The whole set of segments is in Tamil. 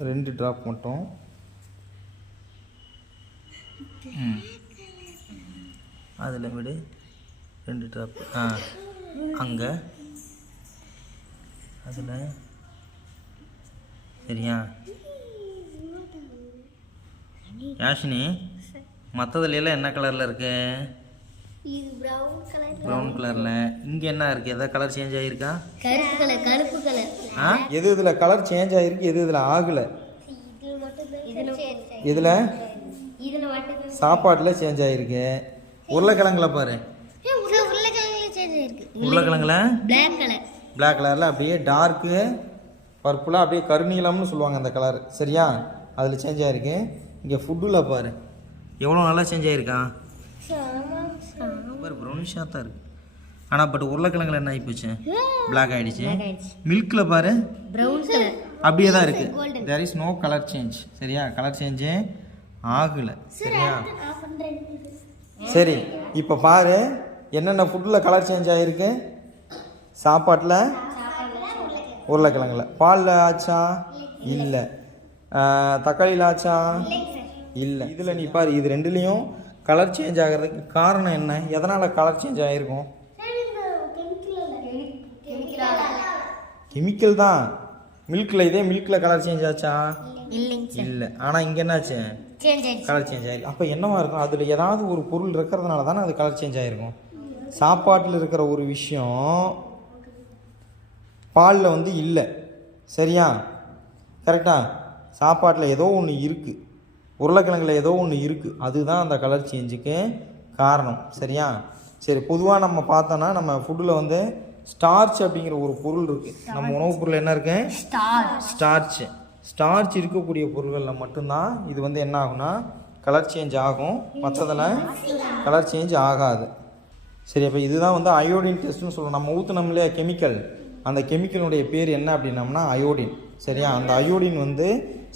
ரெண்டு ட்ராப் மட்டும். ம். அதில் விடு. ரெண்டு ட்ராப் ஆ அங்கே. அதில். சரியா? யாஷினி மற்றதுல எல்லாம் என்ன கலரில் இருக்கு? இது ப்ரௌன் கலர் ப்ரௌன் கலரில் இங்கே என்ன இருக்குது எதாவது கலர் சேஞ்ச் ஆகிருக்கா கருப்பு கலர் கருப்பு கலர் எது இதில் கலர் சேஞ்ச் ஆகிருக்கு எது இதில் ஆகலை? இதில் சாப்பாட்டில் சேஞ்ச் ஆகிருக்கு உருளைக்கிழங்குல பாரு. உருளைக்கிழங்குல? பிளாக் கலர் பிளாக் கலரில் அப்படியே டார்க்கு பர்பிளாக அப்படியே கருநீலம்னு சொல்லுவாங்க அந்த கலர் சரியா? அதில் சேஞ்ச் ஆகிருக்கு இங்கே ஃபுட்டில் பாரு. எவ்வளோ நல்லா சேஞ்ச் ஆகிருக்கா பாரு ப்ரௌனிஷாக தான் இருக்கு. ஆனால் பட் உருளைக்கிழங்குல என்ன ஆகிப்போச்சு பிளாக் ஆகிடுச்சு மில்கில் பாரு. அப்படியே தான் இருக்குது there is no colour change சரியா? கலர் சேஞ்சே ஆகலை. சரியா? சரி இப்போ பாரு. என்னென்ன ஃபுட்டில் கலர் சேஞ்ச் ஆகிருக்கு சாப்பாட்டில்? உருளைக்கிழங்குல. பாலில் ஆச்சா? இல்லை. தக்காளியில் ஆச்சா? இல்லை. இதில் நீ பாரு இது ரெண்டுலேயும் கலர் சேஞ்ச் ஆகிறதுக்கு காரணம் என்ன? எதனால் கலர் சேஞ்ச் ஆகிருக்கும் கெமிக்கல் தான். மில்கில் இதே மில்கில் கலர் சேஞ்ச் ஆச்சா? இல்லை. ஆனால் இங்கே என்னாச்சு? கலர் சேஞ்ச் ஆகிருக்கு அப்போ என்னவா இருக்கும்? அதில் ஏதாவது ஒரு பொருள் இருக்கிறதுனால தானே அது கலர் சேஞ்ச் ஆகிருக்கும் சாப்பாட்டில் இருக்கிற ஒரு விஷயம் பாலில் வந்து இல்லை. சரியா? கரெக்டா சாப்பாட்டில் ஏதோ ஒன்று இருக்குது உருளைக்கிழங்குல ஏதோ ஒன்று இருக்குது அதுதான் அந்த கலர் சேஞ்சுக்கு காரணம். சரியா? சரி பொதுவாக நம்ம பார்த்தோன்னா நம்ம ஃபுட்டில் வந்து ஸ்டார்ச் அப்படிங்கிற ஒரு பொருள் இருக்குது நம்ம உணவுப் பொருள் என்ன இருக்கு? ஸ்டார் ஸ்டார்ச் ஸ்டார்ச் இருக்கக்கூடிய பொருள்களில் மட்டும்தான் இது வந்து என்ன ஆகும்னா கலர் சேஞ்ச் ஆகும். மற்றதில் கலர் சேஞ்ச் ஆகாது. சரி அப்போ இதுதான் வந்து அயோடின் டெஸ்ட்னு சொல்லுவோம் நம்ம ஊற்றுனோம் இல்லையா கெமிக்கல் அந்த கெமிக்கலுடைய பேர் என்ன அப்படின்னம்னா அயோடின் சரியா? அந்த அயோடின் வந்து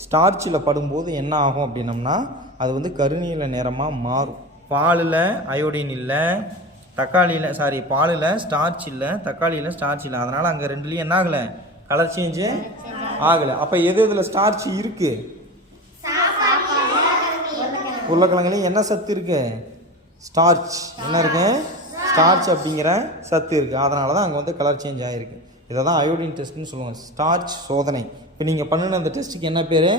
ஸ்டார்ச்சில் படும்போது என்ன ஆகும் அப்படின்னம்னா அது வந்து கருநீல நிறமாக மாறும். பாலில் அயோடின் இல்லை தக்காளியில் சாரி பாலில் ஸ்டார்ச் இல்லை தக்காளியில் ஸ்டார்ச் இல்லை. அதனால் அங்கே ரெண்டுலேயும் என்ன ஆகலை? கலர் சேஞ்சு ஆகலை. அப்போ எது இதில் ஸ்டார்ச் இருக்குது உருளைக்கிழங்குலையும் என்ன சத்து இருக்கு? ஸ்டார்ச் என்ன இருக்கு? ஸ்டார்ச் அப்படிங்கிற சத்து இருக்குது அதனால தான் அங்கே வந்து கலர் சேஞ்ச் ஆகிருக்கு இதை தான் அயோடின் டெஸ்ட்னு சொல்லுவாங்க. ஸ்டார்ச் சோதனை. இப்போ நீங்கள் பண்ணின அந்த டெஸ்ட்டுக்கு என்ன பேர்?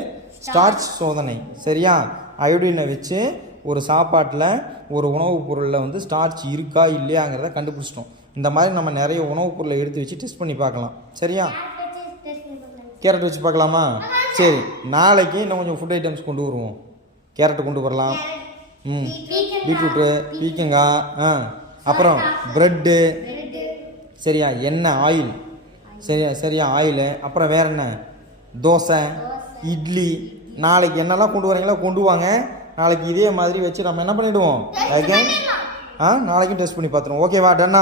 ஸ்டார்ச் சோதனை. சரியா? அயோடினை வச்சு ஒரு சாப்பாட்டில் ஒரு உணவுப் பொருளில் வந்து ஸ்டார்ச் இருக்கா இல்லையாங்கிறத கண்டுபிடிச்சிட்டோம். இந்த மாதிரி நம்ம நிறைய உணவுப் பொருளை எடுத்து வச்சு டெஸ்ட் பண்ணி பார்க்கலாம். சரியா? கேரட் வச்சு பார்க்கலாமா? சரி. நாளைக்கு இன்னும் கொஞ்சம் ஃபுட் ஐட்டம்ஸ் கொண்டு வருவோம். கேரட் கொண்டு வரலாம். ம். பீட்ரூட்டு பீக்கங்காய் ஆ. அப்புறம் ப்ரெட்டு சரியா? எண்ணெய் ஆயில் சரியா? சரியா? ஆயிலு அப்புறம் வேறு என்ன? தோசை இட்லி. நாளைக்கு என்னெல்லாம் கொண்டு வரீங்களோ கொண்டு வாங்க. நாளைக்கு இதே மாதிரி வச்சு நம்ம என்ன பண்ணிவிடுவோம் ஆ நாளைக்கும் டெஸ்ட் பண்ணி பார்த்துருவோம். ஓகேவா டன்னா